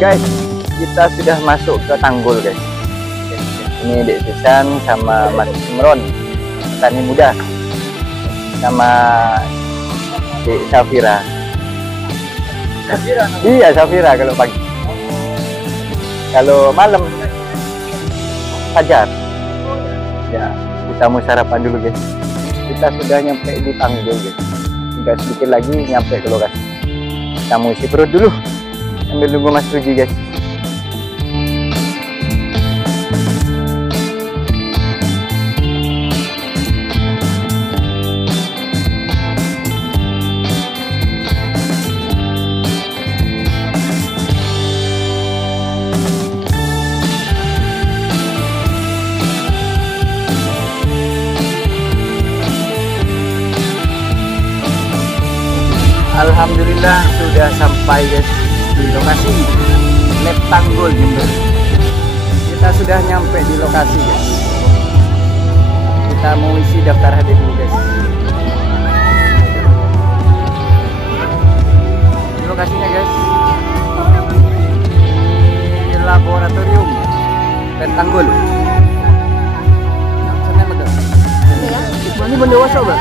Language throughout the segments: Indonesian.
Guys, kita sudah masuk ke Tanggul guys. Ini Dek Susan sama Mas Imron, petani muda, sama Dek Safira. Iya, Safira kalau pagi. Kalau malam Fajar. Ya, kita mau sarapan dulu guys. Kita sudah nyampe di Tanggul guys. Tinggal sedikit lagi nyampe ke lokasi. Kita mau isi perut dulu sambil nunggu Mas Ruji guys. Alhamdulillah sudah sampai guys di lokasi Lab Tanggul Jember. Kita sudah nyampe di lokasi guys. Kita mau isi daftar hadir dulu guys. Di lokasinya guys, di laboratorium Lab Tanggul. Ini mendewasa Mbak?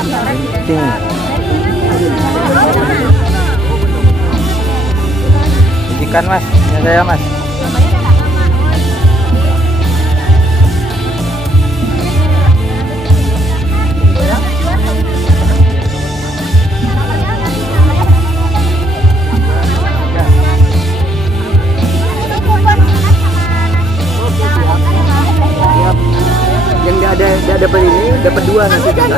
Ikan Mas, ini saya Mas. Yang nggak dapat ini dapat dua nanti kan.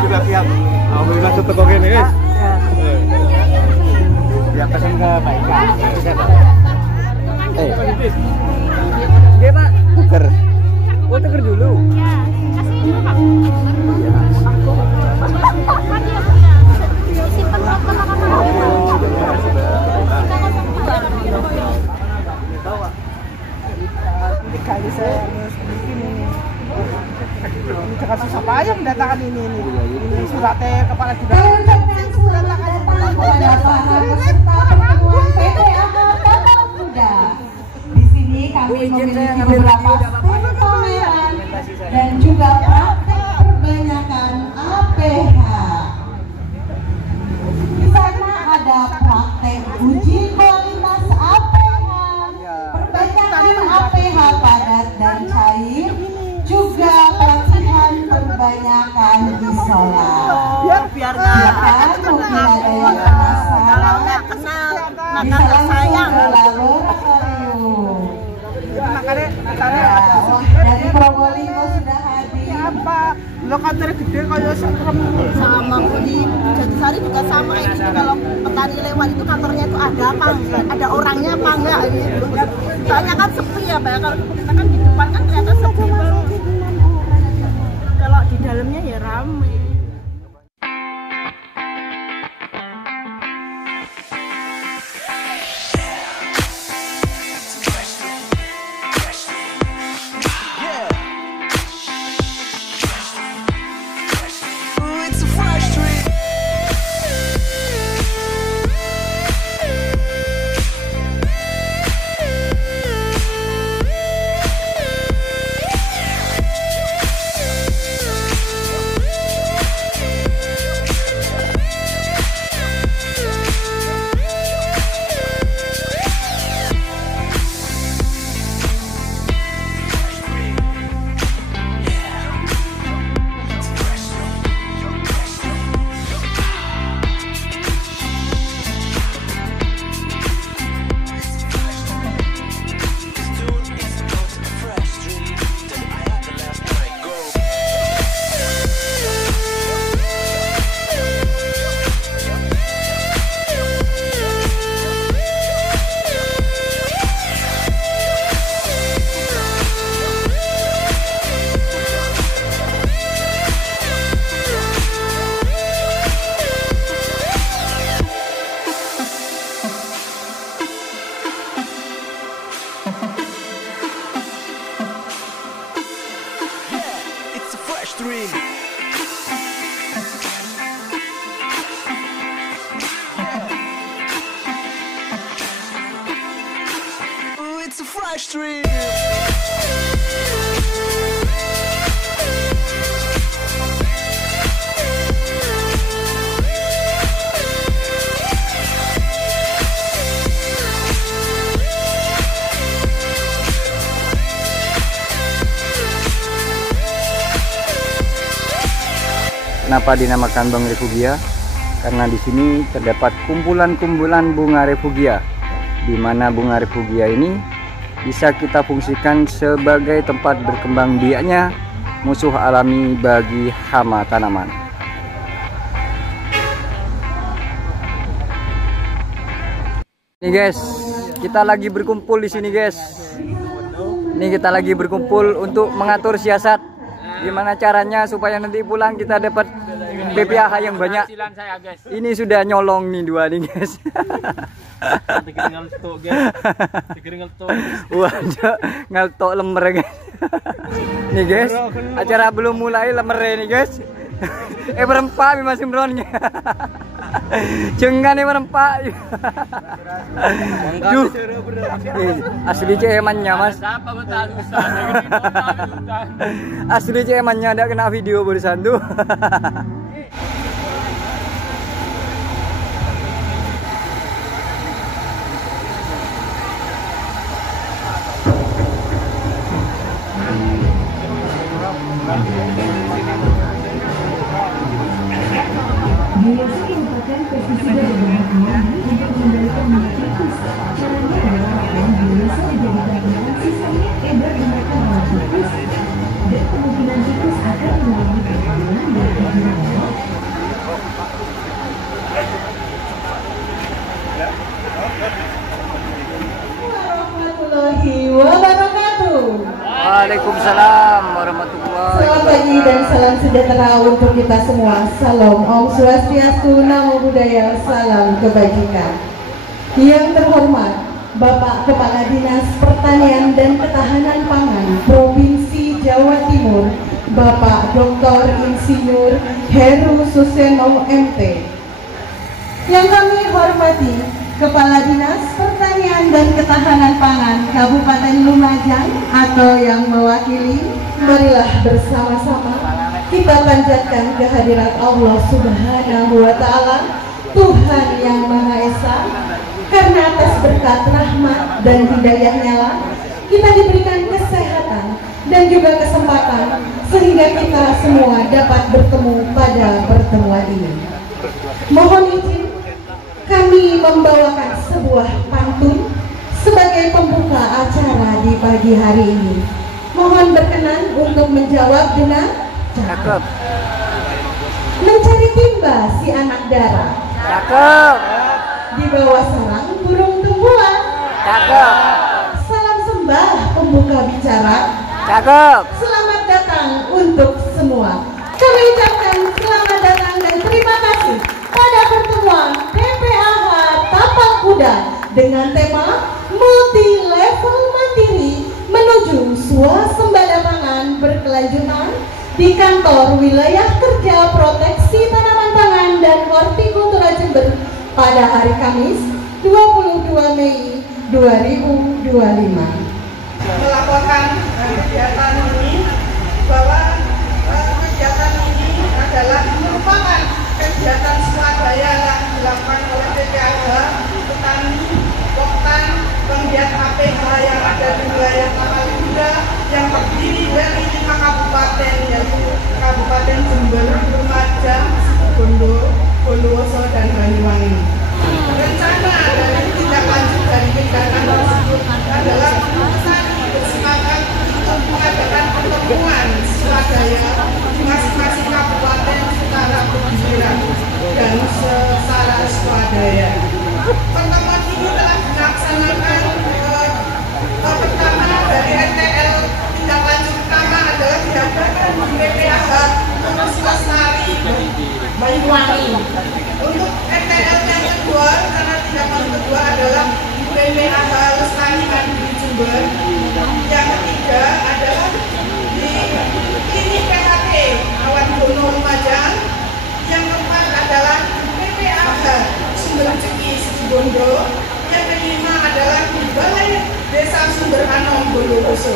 Sudah siap. Alhamdulillah tetap oke nih guys. Ya pesan ke Pak Ika. Dia Pak. Tuker. Oh tuker dulu. Ya, kasih dulu Pak. Simpan kali saya kasih siapa aja mendatangkan ini suratnya kepala kita. Di sini kami memiliki beberapa pameran dan juga praktek perbanyakan APH. Di sana ada praktek uji kualitas APH, perbanyakan APH padat dan cair, juga pelatihan perbanyakan isolat. Biar nggak mungkin ada yang penasaran, nggak kenal, bisa langsung ke laboratorium. Dari Probolinggo sudah hadir. Apa? Lo kantor gede kayak sama di Jatisari juga sama ini. Kalau petani lewat itu kantornya itu ada apa? Ada orangnya apa enggak? Soalnya kan sepi ya, Mbak. Kalau kita kan di depan kan ternyata sepi banget. Kalau di dalamnya ya ramai. dream. Ooh, it's a fresh dream. Kenapa dinamakan Bank Refugia? Karena di sini terdapat kumpulan-kumpulan bunga refugia, di mana bunga refugia ini bisa kita fungsikan sebagai tempat berkembang biaknya musuh alami bagi hama tanaman. Nih guys, kita lagi berkumpul di sini guys. Nih kita lagi berkumpul untuk mengatur siasat. Gimana caranya supaya nanti pulang kita dapat BPAH yang banyak. Ini sudah nyolong nih dua nih guys. Wah, ngeltok lemer guys. Nih guys, acara belum mulai lemer nih guys. Berempat Mas Imron. Jangan merempak. Duh. Asli cemannya Mas. Asli cemannya ada kena video barusan tuh. Biasa merupakan pestisida berbahaya untuk mengendalikan minyak tikus. Caranya adalah biasa dijadikan bahan sisanya edar dimakan oleh tikus, dan kemungkinan tikus akan mengalami kehilangan dari kehilangan. Warahmatullahi wabarakatuh. Waalaikumsalam warahmatullahi Selamat pagi dan salam sejahtera untuk kita semua. Salam Om Swastiastu, Namo Buddhaya, salam kebajikan. Yang terhormat Bapak Kepala Dinas Pertanian dan Ketahanan Pangan Provinsi Jawa Timur, Bapak Dr. Insinyur Heru Suseno MT. Yang kami hormati Kepala Dinas Pertanian dan Ketahanan Pangan Kabupaten Lumajang atau yang mewakili, marilah bersama-sama kita panjatkan kehadirat Allah Subhanahu wa Ta'ala, Tuhan yang Maha Esa, karena atas berkat rahmat dan hidayahnya lah kita diberikan kesehatan dan juga kesempatan sehingga kita semua dapat bertemu pada pertemuan ini. Mohon izin kami membawakan sebuah pantun sebagai pembuka acara di pagi hari ini. Mohon berkenan untuk menjawab dengan cakep. Mencari timba si anak dara. Cakep. Di bawah sarang burung tumbuhan. Cakep. Salam sembah pembuka bicara. Cakep. Selamat datang untuk semua. Kami ucapkan selamat datang dan terima kasih pada pertemuan BPAH Tapak Kuda dengan tema multi level mandiri menuju swasembada pangan berkelanjutan di kantor wilayah kerja proteksi tanaman pangan dan hortikultura Jember pada hari Kamis 22 Mei 2025. Melaporkan kegiatan ini bahwa kegiatan ini adalah merupakan kegiatan swadaya yang dilakukan oleh BPAH petani, poktan, penggiat APH yang ada di wilayah Tapak Kuda yang terdiri dari 5 kabupaten, yaitu Kabupaten Jember, Lumajang, Bondowoso, dan Banyuwangi. Rencana dari tindak lanjut dari kegiatan tersebut adalah bersepakat untuk mengadakan pertemuan swadaya di masing-masing kabupaten secara bergiliran dan secara swadaya. Pertemuan ini telah dilaksanakan pertama dari RTL tindak lanjut pertama adalah diadakan di BPAH Terus Lestari Banyuwangi. Untuk RTL yang kedua, karena tindak lanjut kedua adalah BPAH Rezeki Situbondo. Yang kelima adalah di Balai Desa Sumberhanom Bondowoso,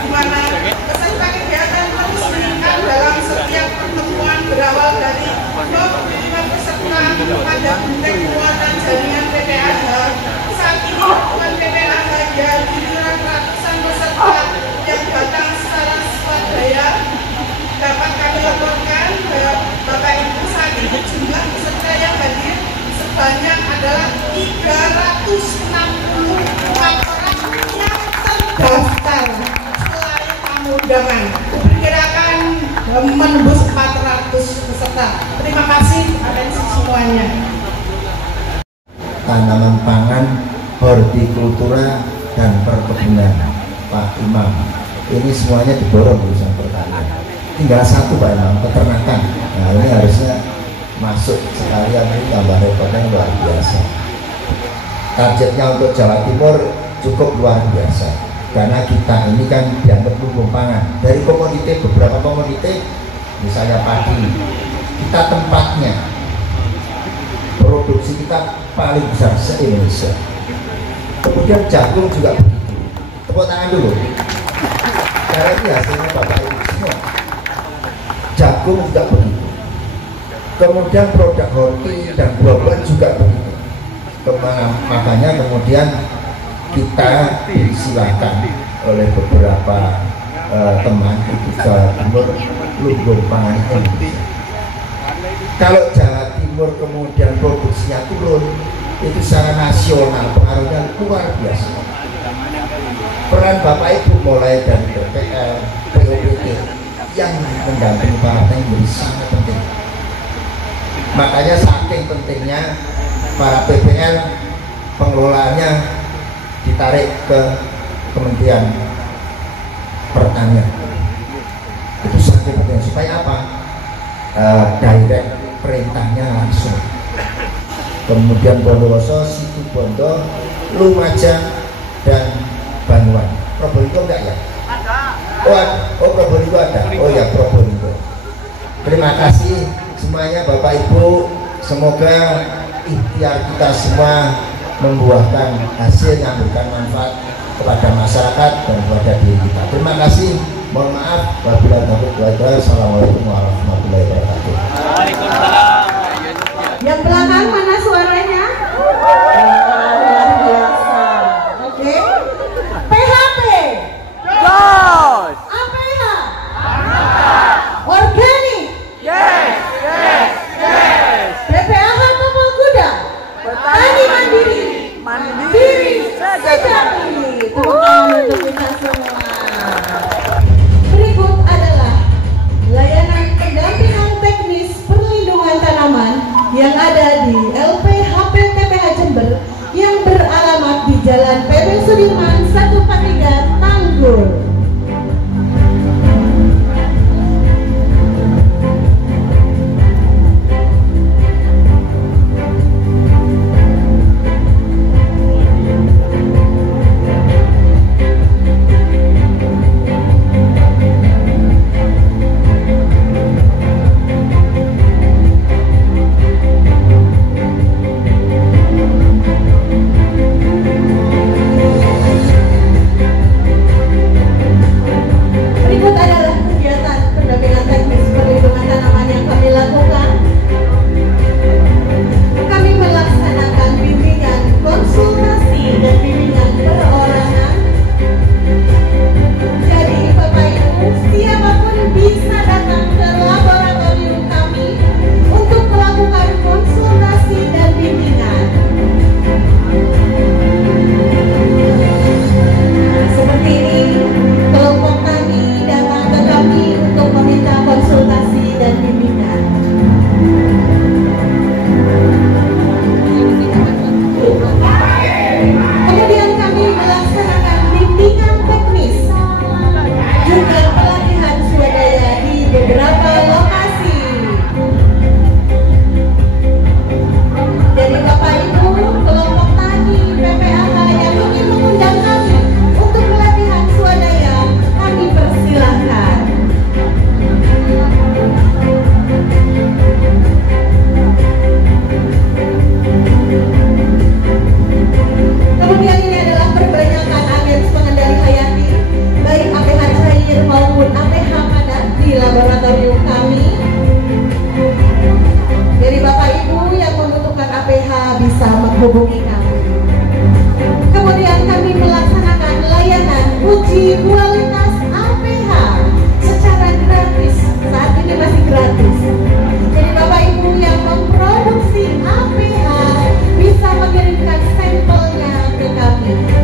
di mana peserta kegiatan terus meningkat dalam setiap pertemuan berawal dari 25 peserta pada benteng kekuatan jaringan PPAH. Saat ini dukungan PPAH jadi ratusan peserta yang datang secara swadaya. Dapat kami laporkan Bapak Ibu, saat ini jumlah peserta yang hadir sebanyak adalah 364 orang yang terdaftar selain tamu undangan. Diperkirakan menembus 400 peserta. Terima kasih atensi semuanya. Tanaman pangan, hortikultura, dan perkebunan, Pak Imam. Ini semuanya diborong urusan pertanian. Tinggal satu Pak Imam, peternakan. Nah ini harusnya masuk sekalian, ini tambah repotnya luar biasa. Targetnya untuk Jawa Timur cukup luar biasa, karena kita ini kan dianggap lumbung pangan. Dari komoditi, beberapa komoditi, misalnya padi, kita tempatnya produksi kita paling besar se-Indonesia. Kemudian jagung juga begitu. Tepuk tangan dulu, karena ini hasilnya Bapak Ibu semua. Jagung juga begitu. Kemudian produk horti dan buah-buahan juga begitu. Makanya kemudian kita disilakan oleh beberapa teman di Jawa Timur lumbung pangan Indonesia. Kalau Jawa Timur kemudian produksinya turun, itu secara nasional pengaruhnya luar biasa. Peran Bapak Ibu mulai dari BPL, PUBG yang mendampingi para petani menjadi sangat penting. Makanya saking pentingnya para PPL pengelolaannya ditarik ke Kementerian Pertanian. Itu saking penting supaya apa? Direct perintahnya langsung. Kemudian Bondowoso, Situbondo, Lumajang, dan Banyuwan. Probolinggo enggak ya? Ada. Oh Probolinggo ada. Oh ya Probolinggo. Terima kasih semuanya Bapak Ibu. Semoga ikhtiar kita semua membuahkan hasil yang memberikan manfaat kepada masyarakat dan kepada diri kita. Terima kasih. Mohon maaf. Wabillahi taufiq wal hidayah. Assalamualaikum warahmatullahi wabarakatuh. Waalaikumsalam. Yang belakang mana suaranya? Oke. PHP. Jos. APH. Organik. Yes. PPAH Tapal Kuda. Petani mandiri. Mandiri sejati. Tepuk tangan untuk kita semua. Berikut adalah layanan pendampingan teknis perlindungan tanaman yang ada di LPHP TPH Jember yang beralamat di Jalan PB Sudirman 143 Tanggul.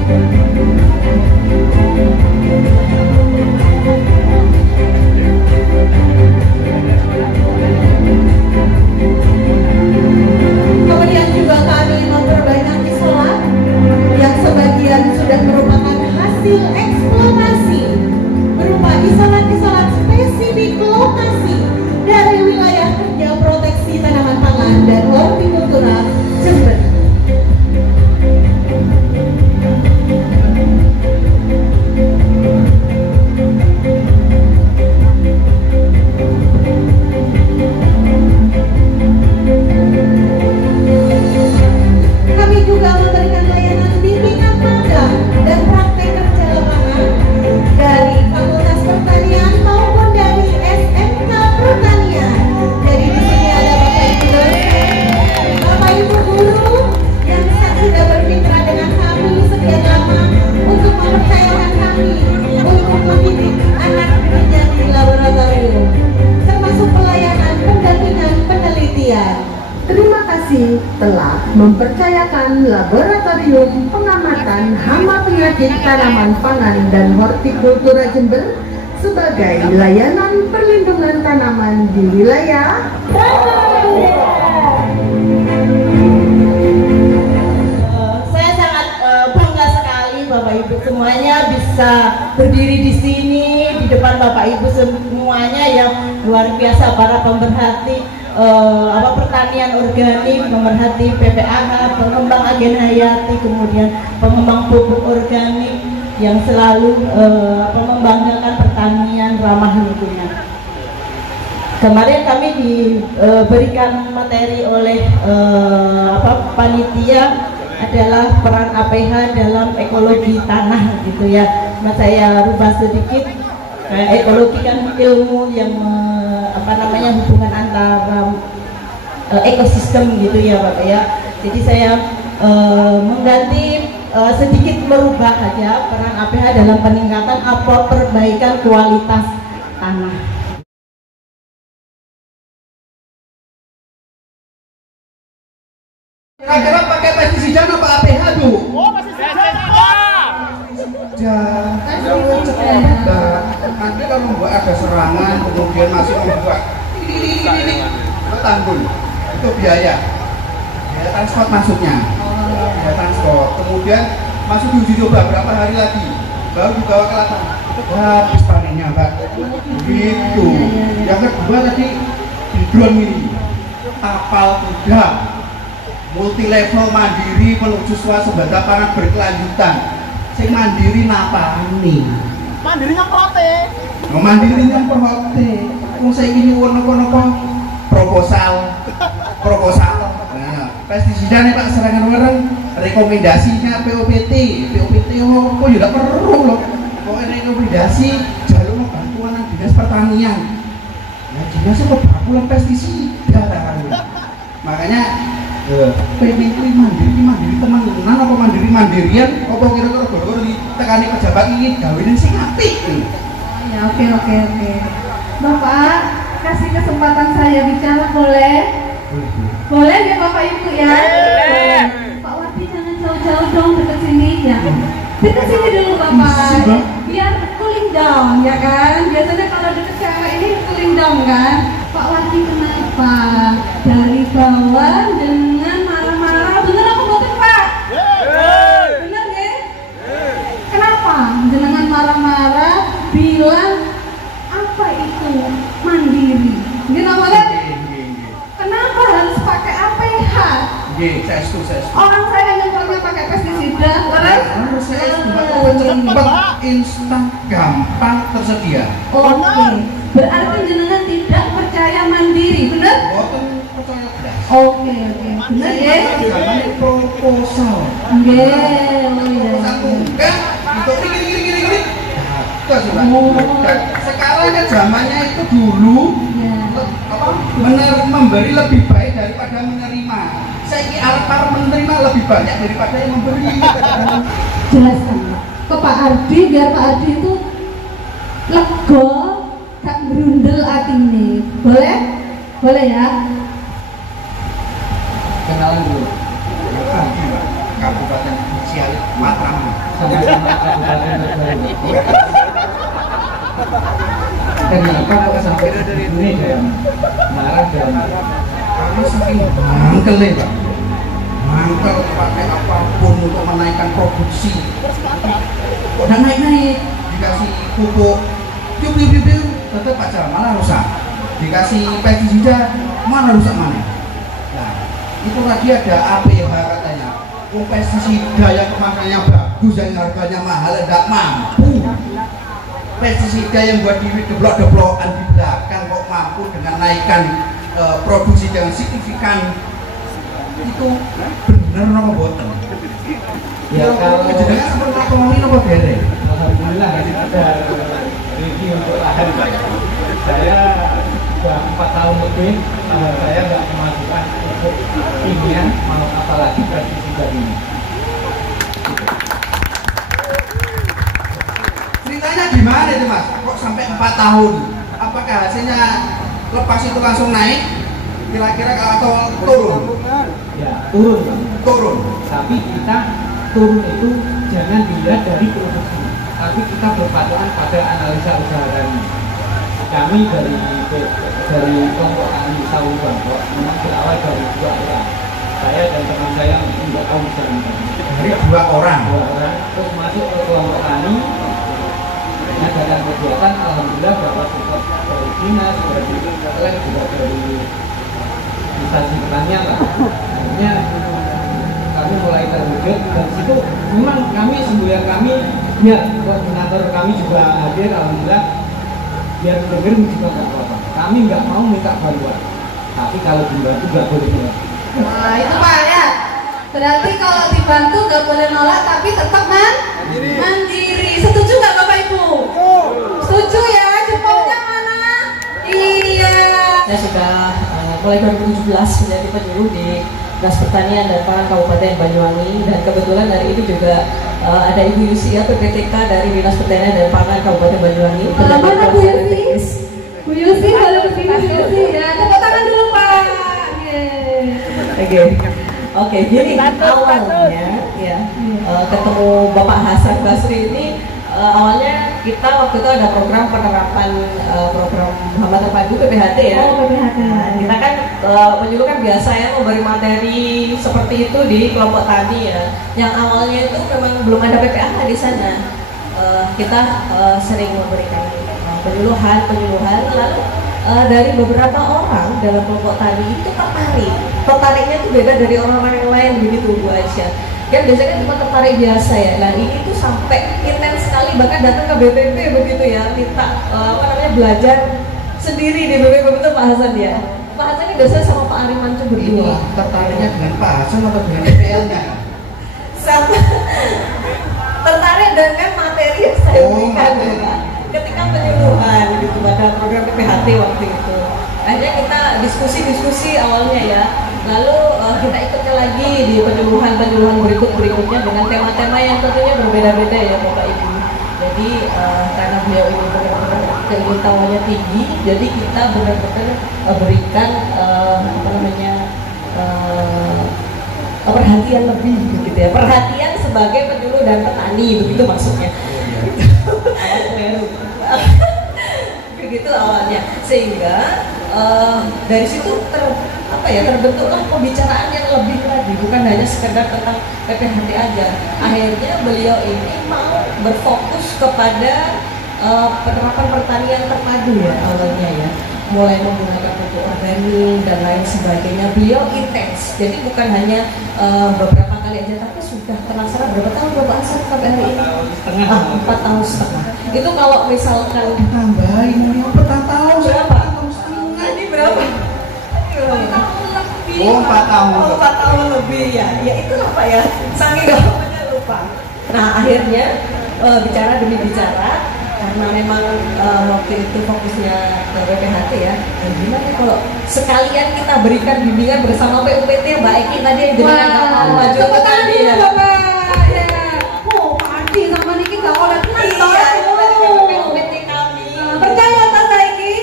Kemudian juga kami memperbanyak isolat yang sebagian sudah merupakan hasil eksplorasi berupa isolat-isolat spesifik lokasi dari wilayah kerja proteksi tanaman pangan dan hortikultura Jember. Kami juga memberikan layanan bimbingan magang dan praktek kerja lapangan dari Fakultas Pertanian maupun dari SMK Pertanian. Jadi di sini ada Bapak Ibu dosen, Bapak Ibu guru yang sudah bermitra dengan kami sekian lama untuk mempercayakan kami untuk mendidik anak menjadi laboratorium, termasuk pelayanan pendampingan penelitian. Terima kasih telah mempercayakan Laboratorium Pengamatan Hama Penyakit Tanaman Pangan dan Hortikultura Jember sebagai layanan perlindungan tanaman di wilayah Saya sangat bangga sekali Bapak Ibu semuanya bisa berdiri di sini di depan Bapak Ibu semuanya yang luar biasa, para pemerhati pertanian organik, pemerhati PPAH, pengembang agen hayati, kemudian pengembang pupuk organik yang selalu membanggakan pertanian ramah lingkungan. Kemarin kami diberikan materi oleh panitia adalah peran APH dalam ekologi tanah gitu ya. Nah, saya rubah sedikit. Ekologi kan ilmu yang hubungan antara ekosistem gitu ya Bapak ya. Jadi saya mengganti sedikit merubah aja peran APH dalam peningkatan perbaikan kualitas tanah. Kira-kira pakai pestisida apa APH tuh? Oh, masih saja. Nanti kalau membuat ada serangan, kemudian masih membuat ini tanggul, itu biaya transport masuknya, biaya transport. Kemudian masuk diuji coba berapa hari lagi, baru dibawa ke ladang, itu habis panennya Mbak. Gitu. Yang kedua tadi di drone ini, tapal kuda, multi level mandiri menuju swasembada pangan berkelanjutan. Sing mandiri napani. Mandirinya prote. Mandirinya prote. Wong saiki nyuwun napa proposal. Nah, pestisida nih Pak serangan bareng rekomendasinya POPT. POPT kok ya perlu loh. Kok rekomendasi jalur bantuan Dinas Pertanian. Nah, dinas kok bakulan pestisida kan. Makanya PDI mandiri teman-teman apa mandirian apa kira-kira baru ditekani pejabat ini gawinin sing apik. Ya, oke. Bapak, kasih kesempatan saya bicara boleh? Boleh ya Bapak Ibu ya? Boleh. Pak Wati jangan jauh-jauh dong dekat sini ya. Dekat sini dulu Bapak. Biar cooling down ya kan? Biasanya kalau dekat cewek ini cooling down kan? Pak Wati kenapa? Dari bawah dengan marah-marah, bener apa betul Pak? Bener ya? Kenapa? Dengan marah-marah bilang apa itu mandiri? Kenapa kan? Kenapa harus pakai APH? Saya setuju. Orang saya nyemprotnya pakai pestisida, terus cepat, instan, gampang tersedia. Oke. Berarti jenengan tidak percaya mandiri, benar? Oke. Benar ya? Proposal. Enggak. Untuk gini. Sekarang kan zamannya itu dulu memberi lebih baik daripada menerima. Saya para menerima lebih banyak daripada yang memberi. Jelaskan ke Pak Ardi biar Pak Ardi itu lego, gak berundel atine. Boleh? Boleh ya? Kenalan dulu. Kabupaten Cialit, Matraman. sama-sama kabupaten terbaru. Kenapa kok sampai ini dan marah dan karena saking mangkelnya Pak, mangkel pakai apapun untuk menaikkan produksi. Kok udah naik-naik, dikasih pupuk, piu-piu-piu, tetap aja malah rusak. Dikasih pestisida, malah rusak mana? Nah, itu lagi ada APH katanya. Pestisida yang kemasannya bagus, yang harganya mahal, tidak mampu. Pestisida yang buat diri deblok-deblokan di belakang kok mampu dengan naikkan produksi yang signifikan. Itu bener apa boten? Ya kalau jenengan sampai ngomongin apa bere? Alhamdulillah ada rezeki untuk lahan. Saya sudah 4 tahun lebih saya nggak memasukkan untuk kimia, mau apalagi pestisida ini. Ceritanya gimana itu Mas? Kok sampai 4 tahun? Apakah hasilnya lepas itu langsung naik? Kira-kira atau turun? Ya, turun. Tapi kita turun itu jangan dilihat dari produksi, tapi kita berpatokan pada analisa usaha kami. Kami dari kelompok tani Sawu Bangkok memang berawal dari 2 orang. Saya dan teman saya tidak tahu misalnya. Dari 2 orang. Terus masuk ke kelompok tani. Dengan kegiatan alhamdulillah dapat support dari dinas, dari lab, juga dari instansi pertanian lah. Akhirnya kami mulai terwujud dan situ memang kami semboyan kami biar koordinator kami juga hadir alhamdulillah biar dengar juga nggak apa-apa. Kami nggak mau minta bantuan, tapi kalau dibantu nggak boleh nolak. Nah itu Pak ya, berarti kalau dibantu nggak boleh nolak tapi tetap mandiri. Setuju nggak Bapak Ibu? Setuju ya, jempolnya mana? Iya. Saya sudah mulai 2017 menjadi penyuluh di Dinas Pertanian dan Pangan Kabupaten Banyuwangi, dan kebetulan hari ini juga ada Ibu Yusi ya, PPTK dari Dinas Pertanian dan Pangan Kabupaten Banyuwangi. Mana Bu Yusi? Bu Yusi, halo Bu Yusi ya, tepuk tangan dulu Pak. Oke, jadi awalnya ya ketemu Bapak Hasan Basri ini awalnya kita waktu itu ada program penerapan program hamba terpadu PPHT ya. Oh, PPHT. Nah, kita kan penyuluh kan biasa ya memberi materi seperti itu di kelompok tani ya. Yang awalnya itu memang belum ada PPH di sana. Kita sering memberikan penyuluhan lalu dari beberapa orang dalam kelompok tani itu tertariknya itu beda dari orang-orang yang lain begitu Bu Aisyah. Kan biasanya kan cuma tertarik biasa ya. Nah ini tuh sampai intens sekali, bahkan datang ke BPP begitu ya, minta belajar sendiri di BPP, betul Pak Hasan ya. Pak Hasan ini biasanya sama Pak Ari Mancu berdua. Tertariknya dengan Pak Hasan atau dengan PPL-nya? Sama tertarik dengan materi yang saya berikan ketika penyuluhan gitu pada program PPHT waktu itu. Akhirnya kita diskusi awalnya ya. Lalu kita ikutnya lagi di penyuluhan berikutnya dengan tema-tema yang tentunya berbeda-beda ya Bapak Ibu. Jadi karena beliau ini benar-benar keilmuannya tinggi, jadi kita benar-benar berikan perhatian lebih begitu ya. Perhatian sebagai penyuluh dan petani begitu maksudnya. Begitu awalnya, sehingga dari situ terbentuklah pembicaraan yang lebih lagi, bukan hanya sekedar tentang PPHT aja. Akhirnya beliau ini mau berfokus kepada penerapan pertanian terpadu ya awalnya ya, mulai menggunakan pupuk organik dan lain sebagainya. Beliau intens, jadi bukan hanya beberapa kali aja, tapi sudah terlaksana berapa tahun Bapak Hasan sampai hari ini? 4 tahun setengah. Itu kalau misalkan ditambahin 4 tahun berapa? Ini berapa? 4 tahun lebih ya. Ya itulah Pak ya, saking gampangnya lupa. Nah akhirnya bicara demi bicara, karena memang waktu itu fokusnya ke PPHT ya. Dan gimana kalau sekalian kita berikan bimbingan bersama PUPT Mbak Eki tadi yang jenengan nggak mau maju ke tadi ya. Bapak ya. Oh Pak Adi sama Niki nggak boleh kenal. PUPT kami. Percaya Tante Eki?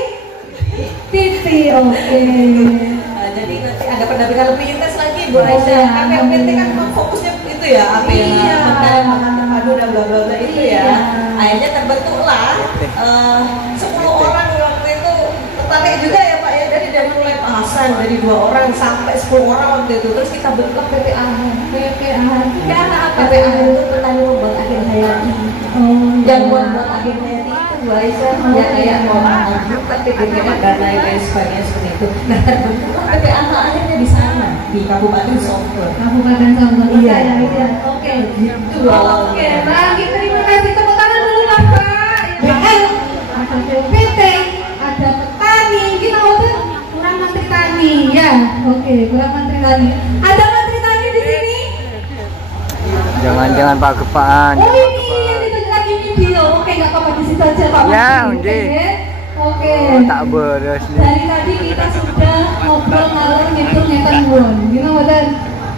Titi, oke. Jadi nanti ada pendampingan lebih intens lagi Bu Aisyah. Karena PUPT kan fokusnya itu ya, apa ya? Makan terpadu bambu dan bla bla bla itu ya. Akhirnya terbentuklah 10 orang waktu itu tertarik juga ya Pak ya, dari mulai Pak Hasan dari 2 orang sampai 10 orang waktu itu. Terus kita bentuk PPAH. PPAH itu petani membuat akhir hayati. Yang membuat akhir hayati itu Bu Aisyah ya kayak mau bukan PPAH dan lain-lain sebagainya seperti itu. Nah terbentuklah PPAH akhirnya di sana di Kabupaten Songkor. Iya. Oke, gitu. Oke, baik, terima kasih, tepuk tangan dulu lah Pak. BL, ada BPT, ada petani, kita udah kurang menteri tani, ya. Oke, kurang menteri tani. Ada menteri tani di sini? Jangan Pak Kepaan. Oh ini yang itu lagi video. Oke, nggak apa-apa di situ aja Pak. Ya, undi. Oke. Tak beres nih. Dari tadi kita sudah ngobrol ngalor ngidul nyetan buron, betul?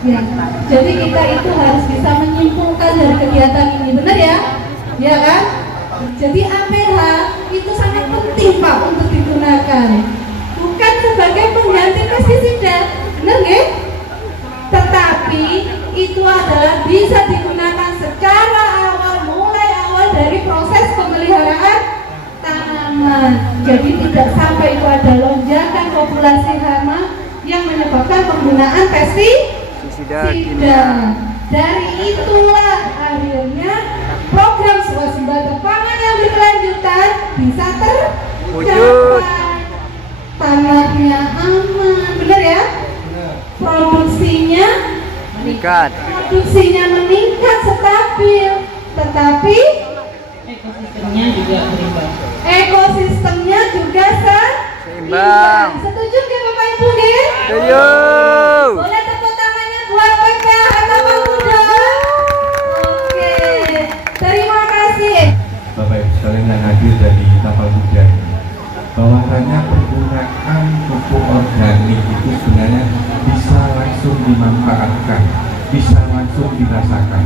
Ya. Jadi kita itu harus bisa menyimpulkan dari kegiatan ini, benar ya? Ya kan? Jadi APH itu sangat penting Pak untuk digunakan, bukan sebagai pengganti pestisida, benar nggak? Tetapi itu adalah bisa digunakan secara awal, mulai awal dari proses pemeliharaan tanaman. Jadi tidak sampai itu ada lonjakan populasi hama yang menyebabkan penggunaan pestisida. Dari itulah akhirnya program swasembada pangan yang berkelanjutan bisa tercapai. Tanahnya aman, benar ya? Produksinya meningkat, stabil, tetapi ekosistemnya juga seimbang. Setuju nggak Bapak Ibu? Setuju. Boleh tepuk tangannya buat PPAH Tapal Kuda. Oke, terima kasih. Bapak Ibu sekalian yang hadir dari Tapal Kuda, bahwasanya penggunaan pupuk organik itu sebenarnya bisa langsung dimanfaatkan, bisa langsung dirasakan.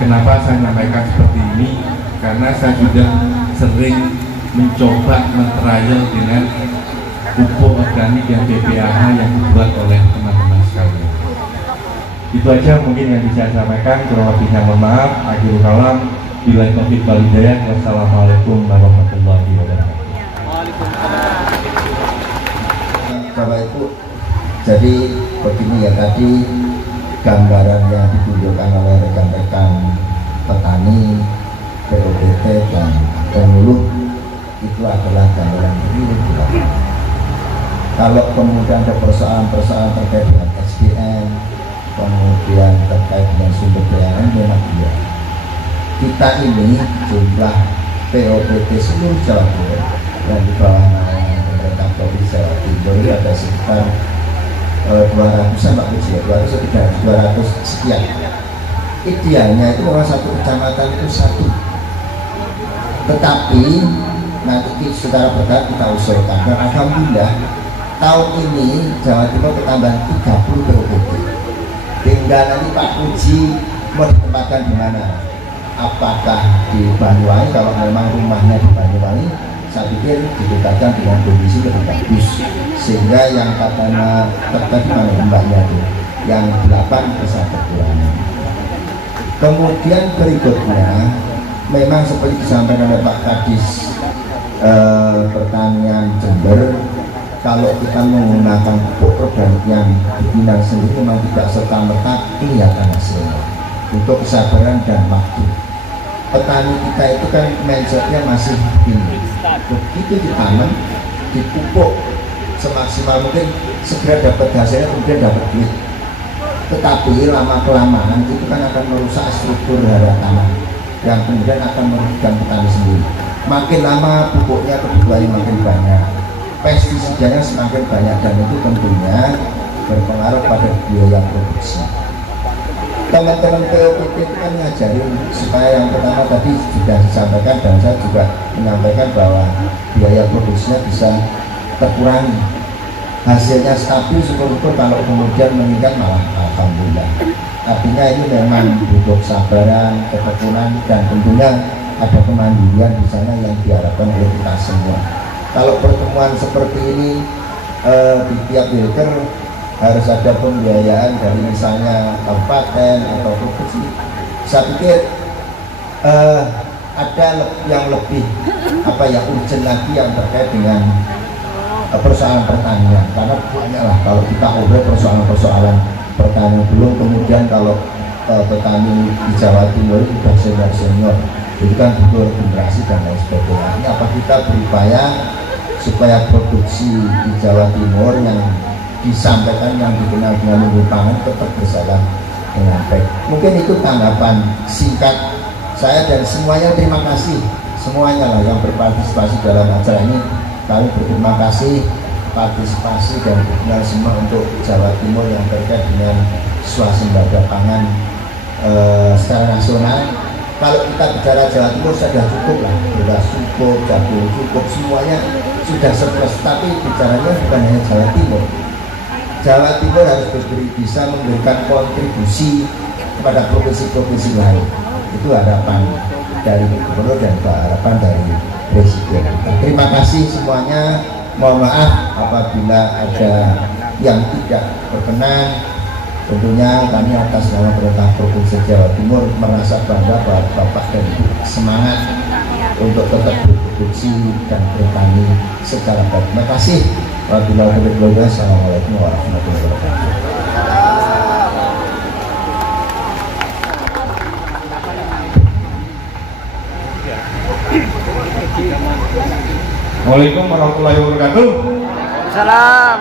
Kenapa saya menyampaikan seperti ini? Karena saya sudah sering mencoba men-trial dengan pupuk organik yang PPAH yang dibuat oleh teman-teman sekalian. Itu aja mungkin yang bisa saya sampaikan. Kurang lebihnya mohon maaf. Akhirul kalam. Billahi taufiq wal hidayah. Wassalamualaikum warahmatullahi wabarakatuh. Bapak Ibu, jadi begini ya, tadi gambaran yang ditunjukkan oleh rekan-rekan petani, POPT dan penyuluh itu adalah gambaran real. Kalau kemudian ada persoalan-persoalan terkait dengan SDM, kemudian terkait dengan sumber daya alam, memang iya. Kita ini jumlah POPT seluruh Jawa Timur dan di bawah naungan pemerintah Provinsi Jawa Timur itu ada sekitar 200-an Pak Puji, 200 sekian. Idealnya itu orang satu kecamatan itu satu. Tetapi nanti secara bertahap kita usulkan, dan alhamdulillah tahun ini Jawa Timur ketambahan 30 POPT. Tinggal nanti Pak Puji mau ditempatkan di mana? Apakah di Banyuwangi? Kalau memang rumahnya di Banyuwangi, saya pikir didekatkan dengan kondisi lebih bagus, sehingga yang katanya tertadi mana mbaknya itu yang 8 bisa berkurang. Kemudian berikutnya, memang seperti disampaikan oleh Pak Kadis Pertanian Jember, kalau kita menggunakan pupuk organik yang dibina sendiri memang tidak serta-merta kelihatan hasilnya, untuk kesabaran dan waktu. Petani kita itu kan mindsetnya masih ini, begitu ditanam, dipupuk semaksimal mungkin, segera dapat hasilnya, kemudian dapat duit. Tetapi lama kelamaan itu kan akan merusak struktur hara tanah, yang kemudian akan merugikan petani sendiri. Makin lama pupuknya kebutuhannya makin banyak, pestisidanya semakin banyak, dan itu tentunya berpengaruh pada biaya produksi. Teman-teman POPT itu kan ngajarin supaya yang pertama tadi sudah disampaikan, dan saya juga menyampaikan bahwa biaya produksinya bisa terkurangi, hasilnya stabil, syukur-syukur. Kalau kemudian meningkat malah alhamdulillah. Artinya ini memang butuh kesabaran, ketekunan, dan tentunya ada kemandirian di sana yang diharapkan oleh kita semua. Kalau pertemuan seperti ini di tiap wilker harus ada pembiayaan dari misalnya kabupaten atau provinsi. Saya pikir ada yang lebih urgent lagi yang terkait dengan persoalan pertanian, karena banyaklah kalau kita ngobrol persoalan pertanian. Belum kemudian kalau petani di Jawa Timur itu sudah senior, itu kan butuh regenerasi dan lain sebagainya. Ini apa kita berupaya supaya produksi di Jawa Timur yang disampaikan, yang dikenal dengan lumbung pangan tetap berjalan dengan baik. Mungkin itu tanggapan singkat saya, dan semuanya terima kasih semuanya lah yang berpartisipasi dalam acara ini. Kami berterima kasih partisipasi dan dukungan semua untuk Jawa Timur yang terkait dengan swasembada pangan secara nasional. Kalau kita bicara Jawa Timur sudah cukup lah, beras cukup, jagung cukup, semuanya sudah surplus. Tapi bicaranya bukan hanya Jawa Timur. Jawa Timur harus bisa memberikan kontribusi kepada provinsi-provinsi lain. Itu harapan dari Gubernur dan harapan dari Presiden. Terima kasih semuanya. Mohon maaf apabila ada yang tidak berkenan. Tentunya kami atas nama pemerintah Provinsi Jawa Timur merasa bangga bahwa Bapak dan Ibu semangat untuk tetap berproduksi dan bertani secara baik. Terima kasih. Wassalamualaikum warahmatullahi wabarakatuh. Assalamualaikum warahmatullahi wabarakatuh. Salam.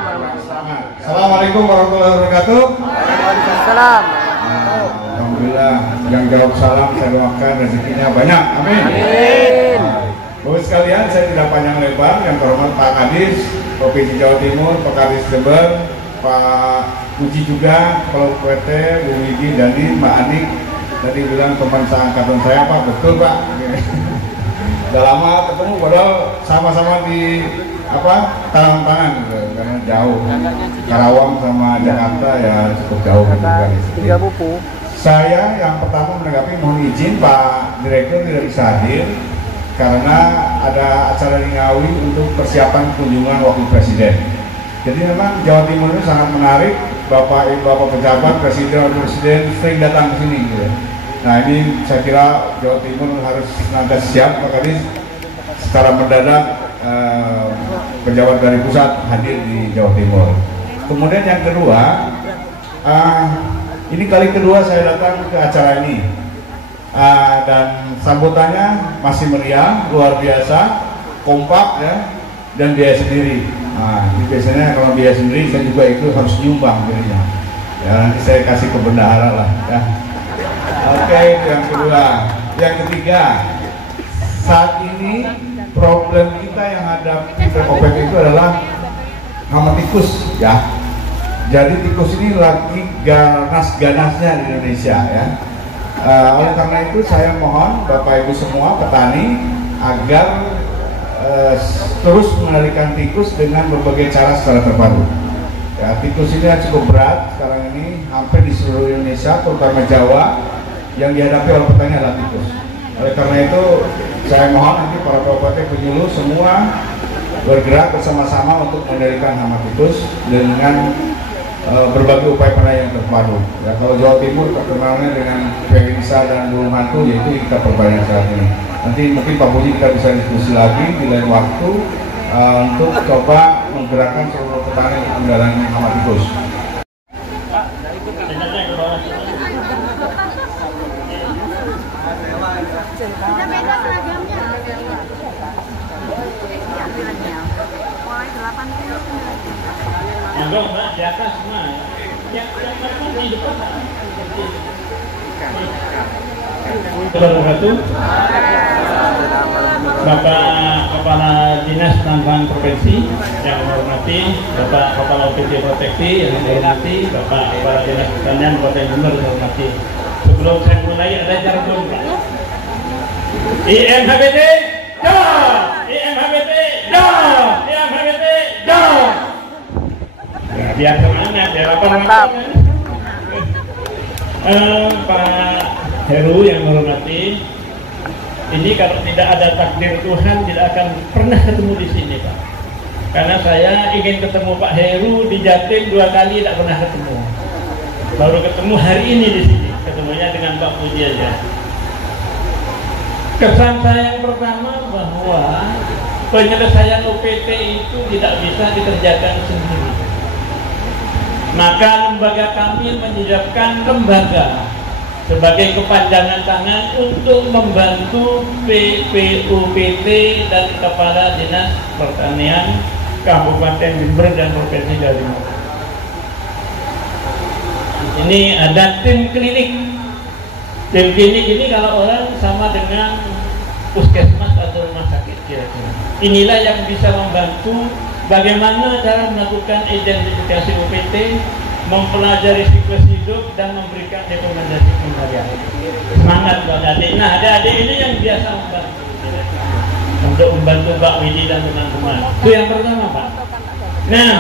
Assalamualaikum warahmatullahi wabarakatuh. Salam. Alhamdulillah, yang jawab salam saya doakan rezekinya banyak. Amin. Amin. Bapak sekalian, saya tidak panjang lebar. Yang terhormat Pak Kadis Provinsi Jawa Timur, Pak Kadis Jember, Pak Uji juga, Kalau PT, Bu Widi, Dani, Mbak Anik. Tadi bilang teman seangkatan saya, Pak, betul Pak. Udah lama ketemu, padahal sama-sama di tangan gitu, karena jauh. Karawang sama Jakarta ya cukup jauh gitu kan. Saya yang pertama menanggapi, mohon izin Pak Direktur tidak bisa hadir karena ada acara di Ngawi untuk persiapan kunjungan Wakil Presiden. Jadi memang Jawa Timur itu sangat menarik. Bapak pejabat, Presiden sering datang ke sini gitu. Nah ini saya kira Jawa Timur harus nanti siap, makanya secara mendadak pejabat dari pusat hadir di Jawa Timur. Kemudian yang kedua, ini kali kedua saya datang ke acara ini, dan sambutannya masih meriah, luar biasa, kompak ya, dan biaya sendiri. Biasanya kalau biaya sendiri saya juga itu harus nyumbang jadinya. Ya nanti saya kasih ke bendahara lah ya. Oke, yang kedua. Yang ketiga, saat ini problem kita yang ada di OPEC itu adalah hama tikus ya. Jadi tikus ini lagi ganas-ganasnya di Indonesia ya. Oleh karena itu saya mohon Bapak Ibu semua petani agar terus mengendalikan tikus dengan berbagai cara secara terpadu. Ya, tikus ini cukup berat sekarang ini, hampir di seluruh Indonesia, terutama Jawa, yang dihadapi oleh petani adalah tikus. Oleh karena itu saya mohon nanti para bupati penyuluh semua bergerak bersama-sama untuk mengendalikan hama tikus dengan berbagai upaya penanganan yang terpadu. Ya, kalau Jawa Timur terkenalnya dengan Perinsa dan burung hantu, yaitu kita perbanyak saat ini. Nanti mungkin Pak Budi kita bisa diskusi lagi di lain waktu untuk coba menggerakkan seluruh petani untuk mengendalikan hama tikus. Beda seragamnya. Mulai 8 kilo. Enggak, Mbak, di atas semua. Yang di depan. Wabarakatuh. Bapak Kepala Dinas Penanggulangan Provinsi yang menghormati, Bapak Kepala OPD Proteksi yang menghormati, Bapak Kepala Dinas Pertanian Kota Jember yang menghormati. Sebelum saya mulai ada jargon Pak. IMHBT, dah! IMHBT, dah! IMHBT, dah! Ya, biar semangat, ya Bapak. Pak Heru yang menghormati, ini kalau tidak ada takdir Tuhan tidak akan pernah ketemu di sini Pak. Karena saya ingin ketemu Pak Heru di Jatim 2 kali tidak pernah ketemu. Baru ketemu hari ini di sini, ketemunya dengan Pak Puji aja. Kesan saya yang pertama bahwa penyelesaian UPT itu tidak bisa dikerjakan sendiri. Maka lembaga kami menyiapkan lembaga sebagai kepanjangan tangan untuk membantu PPUPT dan Kepala Dinas Pertanian Kabupaten Jember dan Provinsi Jawa Timur. Ini ada tim klinik. Tim klinik ini kalau orang sama dengan puskesmas atau rumah sakit kira-kira. Inilah yang bisa membantu bagaimana cara melakukan identifikasi UPT, mempelajari siklus hidup dan memberikan rekomendasi pengendalian. Semangat buat adik. Nah, adik-adik ini yang biasa membantu untuk membantu Mbak Widi dan teman-teman. Itu yang pertama, Pak. Nah,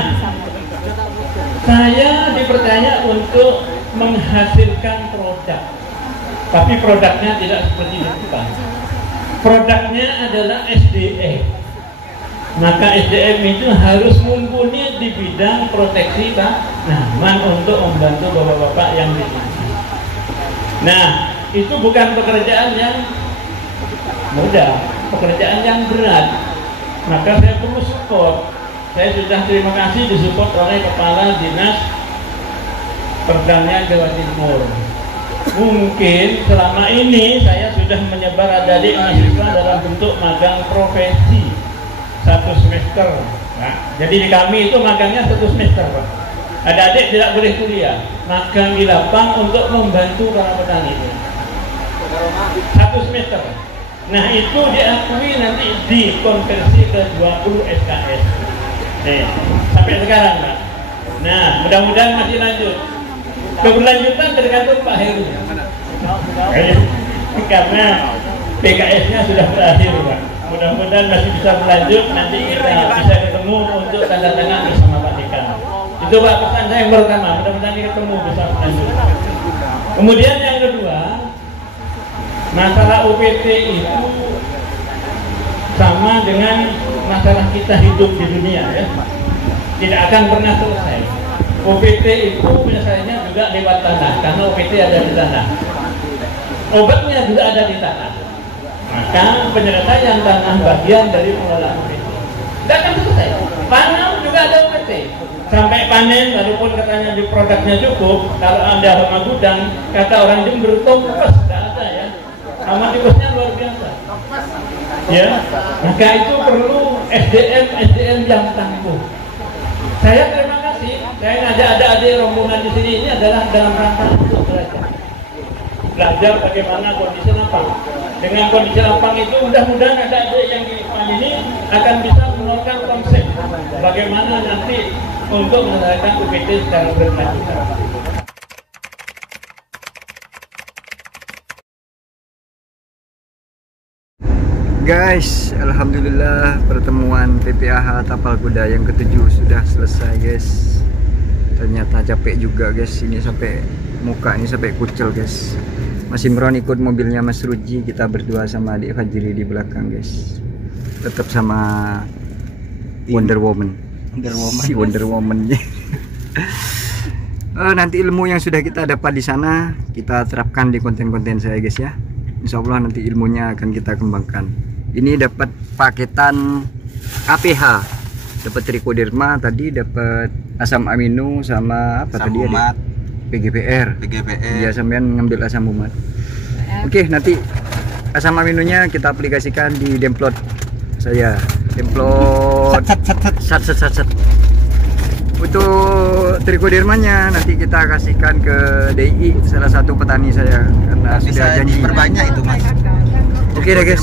saya dipertanya untuk menghasilkan produk, tapi produknya tidak seperti itu, Pak. Produknya adalah SDM. Maka SDM itu harus mumpuni di bidang proteksi tanaman untuk membantu bapak-bapak yang di sini. Nah, itu bukan pekerjaan yang mudah, pekerjaan yang berat. Maka saya perlu support. Saya sudah terima kasih disupport oleh Kepala Dinas Pertanian Jawa Timur. Mungkin selama ini saya sudah menyebar adik-adik mahasiswa dalam bentuk magang profesi 1 semester. Nah, jadi di kami itu magangnya 1 semester, Pak. Adik-adik tidak boleh kuliah, magang di lapang untuk membantu para petani itu 1 semester. Nah, itu diakui nanti dikonversi ke 20 SKS. Sampai sekarang, Pak. Nah, mudah-mudahan masih lanjut. Keberlanjutan tergantung Pak Heru. Karena PKS-nya sudah berakhir, Pak. Mudah-mudahan masih bisa berlanjut. Nanti kita bisa ketemu untuk tanda tangan bersama Pak Dekan. Itu Pak pesan saya yang pertama. Mudah-mudahan kita ketemu bisa berlanjut. Kemudian yang kedua, masalah UPT itu sama dengan masalah kita hidup di dunia, ya. Tidak akan pernah selesai. UPT itu penyelesaiannya juga lewat tanah, karena UPT ada di tanah. Obatnya juga ada di tanah. Maka penyelesaian tanah bagian dari pengelolaan UPT. Tidak akan selesai. Panam juga ada UPT. Sampai panen, walaupun katanya di produknya cukup, kalau Anda sama gudang, kata orang Jember, topes, tidak ada, ya. Sama tipesnya luar biasa. Ya, maka itu perlu SDM yang tangguh. Saya terima kasih. Saya ngajak adik-adik rombongan di sini ini adalah dalam rangka untuk belajar bagaimana kondisi lapang. Dengan kondisi lapang itu mudah-mudahan adik-adik yang di depan ini akan bisa mengeluarkan konsep bagaimana nanti untuk menyelesaikan UPT secara berkelanjutan. Guys, alhamdulillah pertemuan PPAH Tapal Kuda yang ke-7 sudah selesai, guys. Ternyata capek juga, guys. Ini sampai muka ini sampai kucel, guys. Mas Imron ikut mobilnya Mas Ruji, kita berdua sama adik Fajri di belakang, guys. Tetap sama Wonder Woman. Si Wonder Woman. Nanti ilmu yang sudah kita dapat di sana kita terapkan di konten-konten saya, guys, ya. Insya Allah nanti ilmunya akan kita kembangkan. Ini dapat paketan KPH, dapat trikoderma tadi, dapat asam amino sama apa asam tadi ya? PGPR. Ya, sampean ngambil asam umat. Oke, nanti asam aminonya kita aplikasikan di demplot saya. Demplot sat. Untuk trikodermanya nanti kita kasihkan ke DI, salah satu petani saya, karena bisa sudah janji diperbanyak itu, Mas. Oke deh, guys.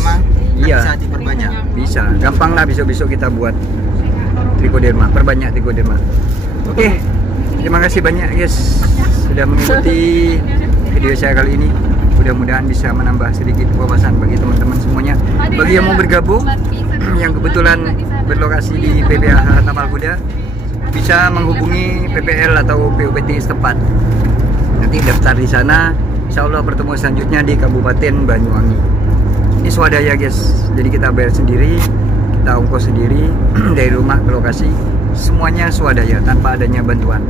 Iya, bisa diperbanyak. Bisa, gampang lah, besok-besok kita buat trikoderma, perbanyak trikoderma. Oke, terima kasih banyak, guys, sudah mengikuti video saya kali ini. Mudah-mudahan bisa menambah sedikit wawasan bagi teman-teman semuanya. Bagi yang mau bergabung, yang kebetulan berlokasi di PPAH Tapal Kuda, bisa menghubungi PPL atau PUPT setempat. Nanti daftar di sana. Insya Allah pertemuan selanjutnya di Kabupaten Banyuwangi. Ini swadaya, guys. Jadi kita bayar sendiri, kita ongkos sendiri dari rumah ke lokasi. Semuanya swadaya tanpa adanya bantuan.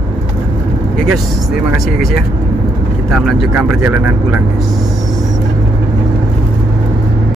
Oke, guys, terima kasih, guys, ya. Kita melanjutkan perjalanan pulang, guys.